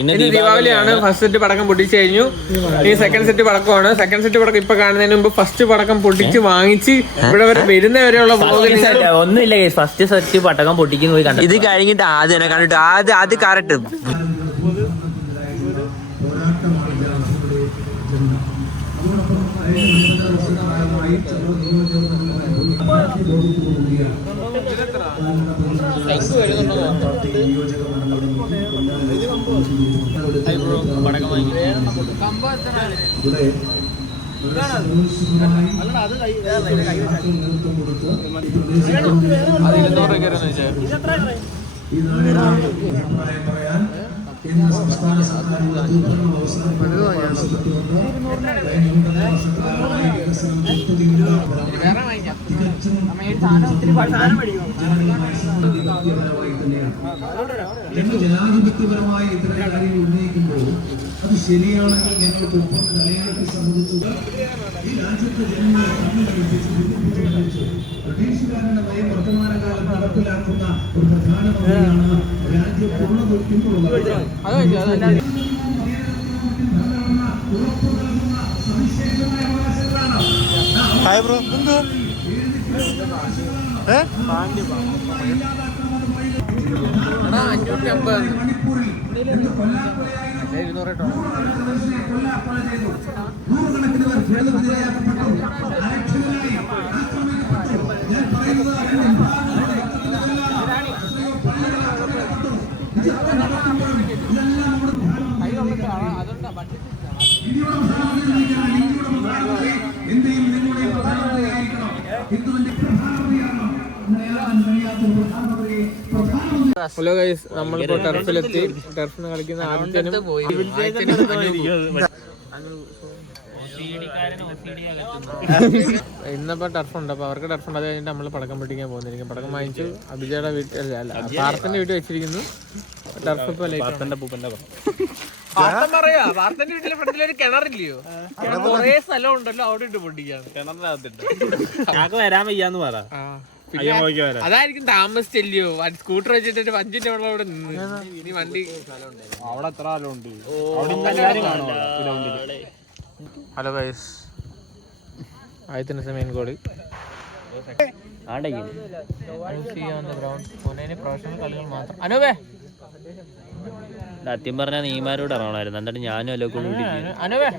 ഇന്ന് ദീപാവലിയാണ്. First set പടക്കം പൊട്ടിച്ചു കഴിഞ്ഞു. ഈ സെക്കൻഡ് സെറ്റ് പടക്കമാണ്. സെക്കൻഡ് സെറ്റ് പടക്കം ഇപ്പൊ കാണുന്നതിന് മുമ്പ് ഫസ്റ്റ് പടക്കം പൊട്ടിച്ച് വാങ്ങിച്ച് ഇവിടെ വരെ വരുന്നവരെയുള്ള ഒന്നുമില്ല. ഫസ്റ്റ് സെറ്റ് പടക്കം പൊട്ടിക്കുന്നു പോയി കണ്ടു. ഇത് കഴിഞ്ഞിട്ട് ആദ്യം കണ്ടിട്ട് ആദ്യം കറക്റ്റ് കേന്ദ്ര സംസ്ഥാന സർക്കാരുകൾ ജനാധിപത്യപരമായി ഇത്തരം കാര്യങ്ങൾ ഉന്നയിക്കുമ്പോൾ അത് ശരിയാണെങ്കിൽ ഞങ്ങൾക്കൊപ്പം നിലയാട്ടി സംബന്ധിച്ചത് ഈ രാജ്യത്തെ ജനങ്ങളെ ബ്രിട്ടീഷുകാരുടെ നയം വർത്തമാനകാലത്ത് നടപ്പിലാക്കുന്ന ഒരു പ്രധാനമന്ത്രിയാണ് രാജ്യത്തുള്ളത് എന്നുള്ളത് സവിശേഷമായ അവകാശങ്ങളാണ്. ഹലോ ഗൈസ്, നമ്മളിപ്പോ ടർഫിലെത്തി. ടർഫിന് കളിക്കുന്ന ആദ്യത്തിനും ഇന്നിപ്പോ ടർഫുണ്ട്. അപ്പൊ അവർക്ക് ടർഫുണ്ട്. അത് കഴിഞ്ഞിട്ട് നമ്മള് പടക്കം പൊട്ടിക്കാൻ പോകുന്നിരിക്കും. പടക്കം വാങ്ങിച്ചു അഭിജയുടെ വീട്ടിൽ അല്ല പാർത്തന്റെ വീട്ടിൽ വെച്ചിരിക്കുന്നു. ടർഫ് ഇപ്പൊ വാർത്തന്റെ വീട്ടിലെ ഫ്രണ്ടിലൊരു കിണറില്ലയോ? കൊറേ സ്ഥലം ഉണ്ടല്ലോ, അവിടെ ഇട്ട് പൊട്ടിക്കാണ്. കിണറിനകത്തുണ്ട് വരാൻ വയ്യാന്ന് പറ. അതായിരിക്കും താമസിച്ചല്ലയോ. സ്കൂട്ടർ വെച്ചിട്ട് 5 മിനിറ്റ് അവിടെ നിന്ന് ഇനി വണ്ടി അവിടെ എത്ര ആളുണ്ട്. ഹലോ ഗൈസ്, ആദ്യത്തെ മെയിൻ ഗോളി പ്രൊഫഷണൽ കളികൾ മാത്രം. അനൂപേ സത്യം പറഞ്ഞാൽ നീമാരോട് ഇറങ്ങണമായിരുന്നു. എന്നിട്ട് ഞാനും അലോക്കൂടെ അനൂപേ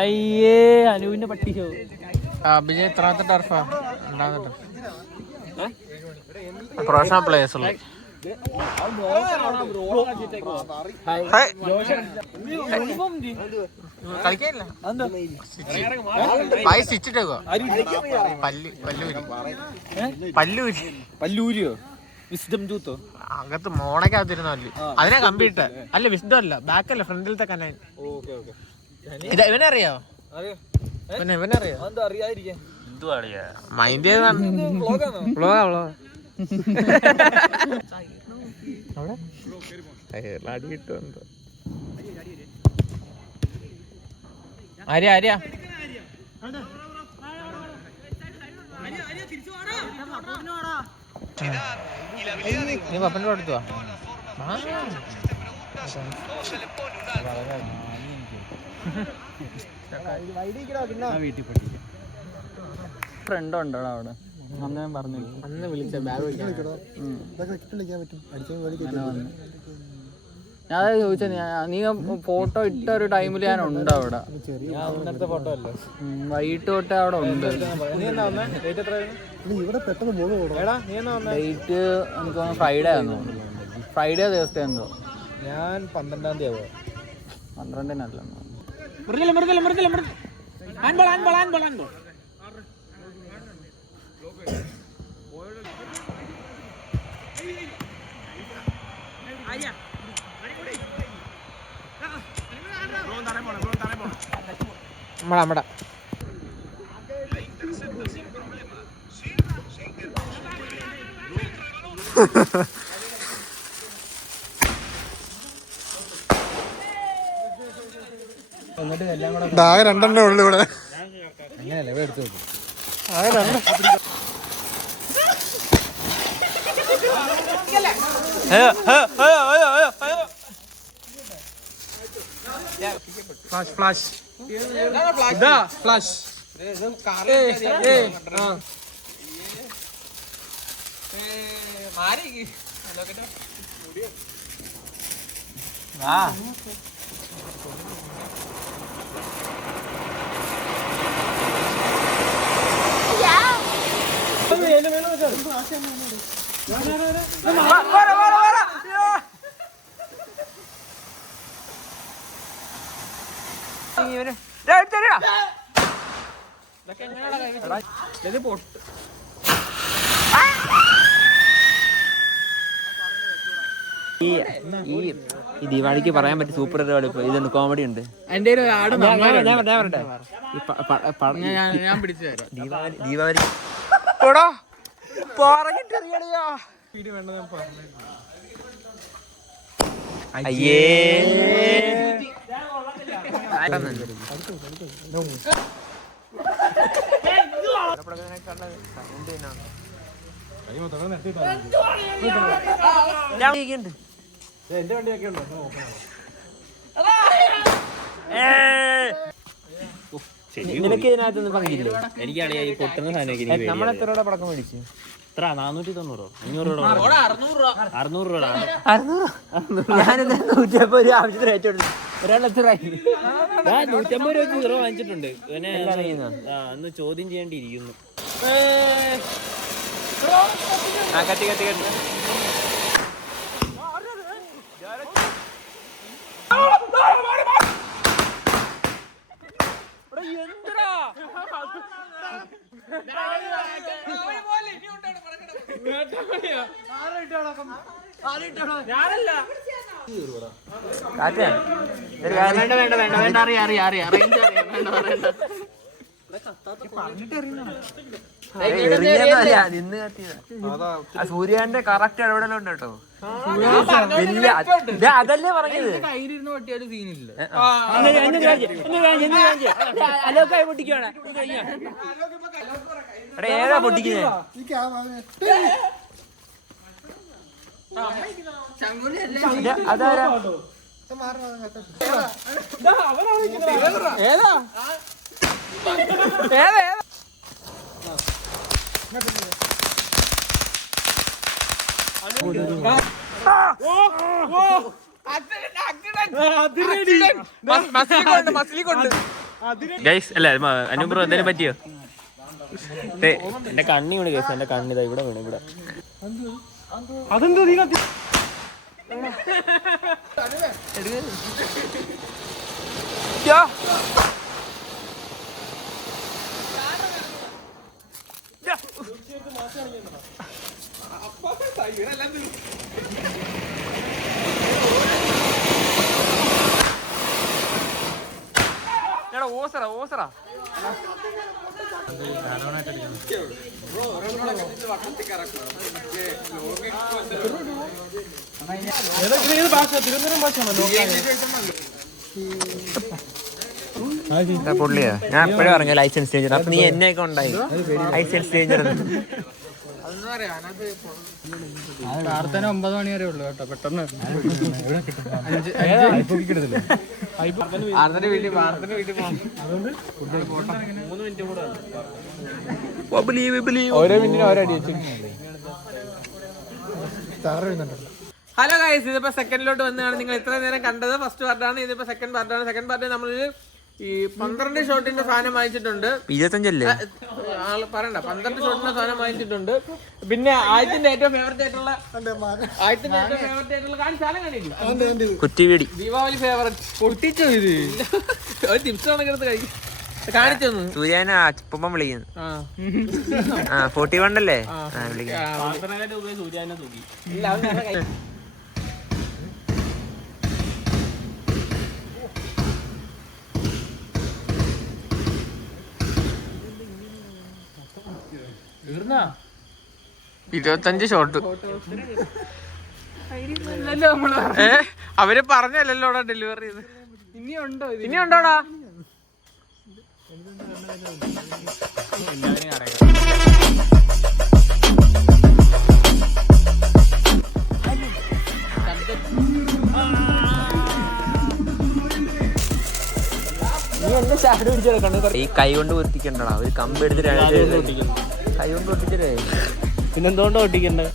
അയ്യേ അനുവിന്റെ പട്ടി ഷോ. അഭിജയ് എത്രാമത്തെ ടർഫാ ഉണ്ടാകുന്നുണ്ട്? പ്രൊഫഷണൽ പ്ലേയേഴ്സ് ഉള്ളു. കളിക്കാനില്ല. പല്ലൂരിയോ വിസ്ഡം ജൂത്തോ അകത്ത് മോണക്കകത്തിരുന്നല്ലേ. അതിനെ കമ്പ്യൂട്ടർ അല്ല, വിസ്ഡം അല്ല, ബാക്കല്ല, ഫ്രണ്ടിലത്തെ കനാൻ. ഇവനറിയോ? ഇവനറിയോ? മൈൻഡ് ആര്യ ആര്യ നീ പപ്പൻ്റെ അടുത്തുവാ. ഫ്രണ്ട് ഉണ്ടോ അവിടെ? അന്ന് വിളിച്ച ബാഗ് ഞാൻ ചോദിച്ചാ നീ ഫോട്ടോ ഇട്ട ഒരു ടൈമിൽ ഞാൻ ഉണ്ട് അവിടെ. വൈകിട്ട് തൊട്ട് അവിടെ ഉണ്ട്. ഡേറ്റ് എനിക്ക് ഫ്രൈഡേ ആയിരുന്നു. ഫ്രൈഡേ ദിവസത്തെ എന്തോ. ഞാൻ 12-ാം തീയതി. 12-നല്ല. നമ്മടെ ആകെ 2 ഉള്ളു ഇവിടെ. അങ്ങനെയല്ലേ എടുത്തു നോക്കും. ആകെ 2. ഫ്ലാഷ് ഇതാ ഫ്ലാഷ് ഇത് പൊട്ട് ഈ ദീപാവലിക്ക് പറയാൻ പറ്റിയ സൂപ്പർ ഇതുണ്ട്, കോമഡി ഉണ്ട്. എന്റെ ആട് ഞാൻ പിടിച്ചു തരാം. ദീപാവലി അയ്യേ നിനക്ക് ഇതിനകത്തൊന്നും പങ്കില്ലേ? എനിക്കാണെങ്കിൽ ഈ പൊട്ടുന്ന സാധനം നമ്മളെത്ര രൂപ പടക്കം മേടിച്ചു? എത്ര 490 500 രൂപ 600 രൂപ ഞാനെന്താ 150 രൂപ ആവശ്യത്തിന് റേറ്റ് കൊടുത്തു. ഒരാൾ എത്ര 150 രൂപ ഹീറോ വാങ്ങിച്ചിട്ടുണ്ട്. ഇവനെ അന്ന് ചോദ്യം ചെയ്യേണ്ടിയിരിക്കുന്നു. കത്തി കത്തി കത്തി നിന്ന് കത്തിയതാ. സൂര്യാന്റെ കറക്റ്റ് ഇടപെടലുണ്ട് കേട്ടോ. അതല്ലേ പറഞ്ഞത്. കയ്യിലിരുന്ന് പൊട്ടിയാലും സീനില്ല. അലോക്കായി പൊട്ടിക്കുവാണ്. എടാ ഏതാ പൊട്ടിക്കുന്നത്? അതാരാ? ഏതാ ഏതാ ഏതാ ഗൈസ് അല്ല അനൂപ് എന്തേലും പറ്റിയോ? എന്റെ കണ്ണി വീണ് ഗൈസ്, എന്റെ കണ്ണിതാ ഇവിടെ വീണ്. ഇവിടെ അതെന്താ നീ കത്തി ഓസറ ഓസറ പൊള്ളിയാ. ഞാൻ എപ്പോഴും പറഞ്ഞു ലൈസൻസ് ചേഞ്ചർ. അപ്പൊ നീ എന്നെയൊക്കെ ഉണ്ടായി ലൈസൻസ് ചേഞ്ചർ. പ്രാർത്ഥന 9 മണി വരെ ഉള്ളു കേട്ടോ. പെട്ടെന്ന് ഓരോ മിനിറ്റിന് ഓരോ അടി വെച്ചു. ഹലോ ഗൈസ്, ഇതിപ്പോ സെക്കൻഡിലോട്ട് വന്നതാണ്. നിങ്ങൾ ഇത്ര നേരം കണ്ടത് ഫസ്റ്റ് പാർട്ടാണ്. ഇതിപ്പോ സെക്കൻഡ് പാർട്ടാണ്. സെക്കൻഡ് പാർട്ട് നമ്മളൊരു ഈ 12 ഷോട്ടിന്റെ സാധനം വാങ്ങിച്ചിട്ടുണ്ട്. 25 പറയണ്ട, 12 ഷോട്ടിന്റെ സാധനം വാങ്ങിച്ചിട്ടുണ്ട്. പിന്നെ ആദ്യത്തിന്റെ ഏറ്റവും ഫേവറേറ്റ് ആയിട്ടുള്ള സാധനം കാണിക്കും. കുറ്റിവീടി ദീപാവലി ഫേവറേറ്റ് പൊട്ടിച്ചോ ഇത്. ഒരു ടിപ്സ് കണക്കെടുത്ത് കാണിച്ചു തന്നു. സൂര്യാനെ അപ്പൂപ്പൻ വിളിക്കുന്നു. 41 അല്ലേ സൂര്യാനെ തൂക്കി. തീർന്നാ 25 ഷോട്ട്. അവര് പറഞ്ഞല്ലല്ലോടാ ഡെലിവറി ചെയ്ത്. ഇനിയുണ്ടോടാ? എന്റെ ഷാഡ് പിടിച്ചെടുക്കണം. ഈ കൈ കൊണ്ട് ഒട്ടിക്കണ്ടടാ, ഒരു കമ്പ് എടുത്തിട്ട് കൈ കൊണ്ട് ഒട്ടിച്ചേ. പിന്നെന്തുകൊണ്ടോ ഒട്ടിക്കണ്ടേ?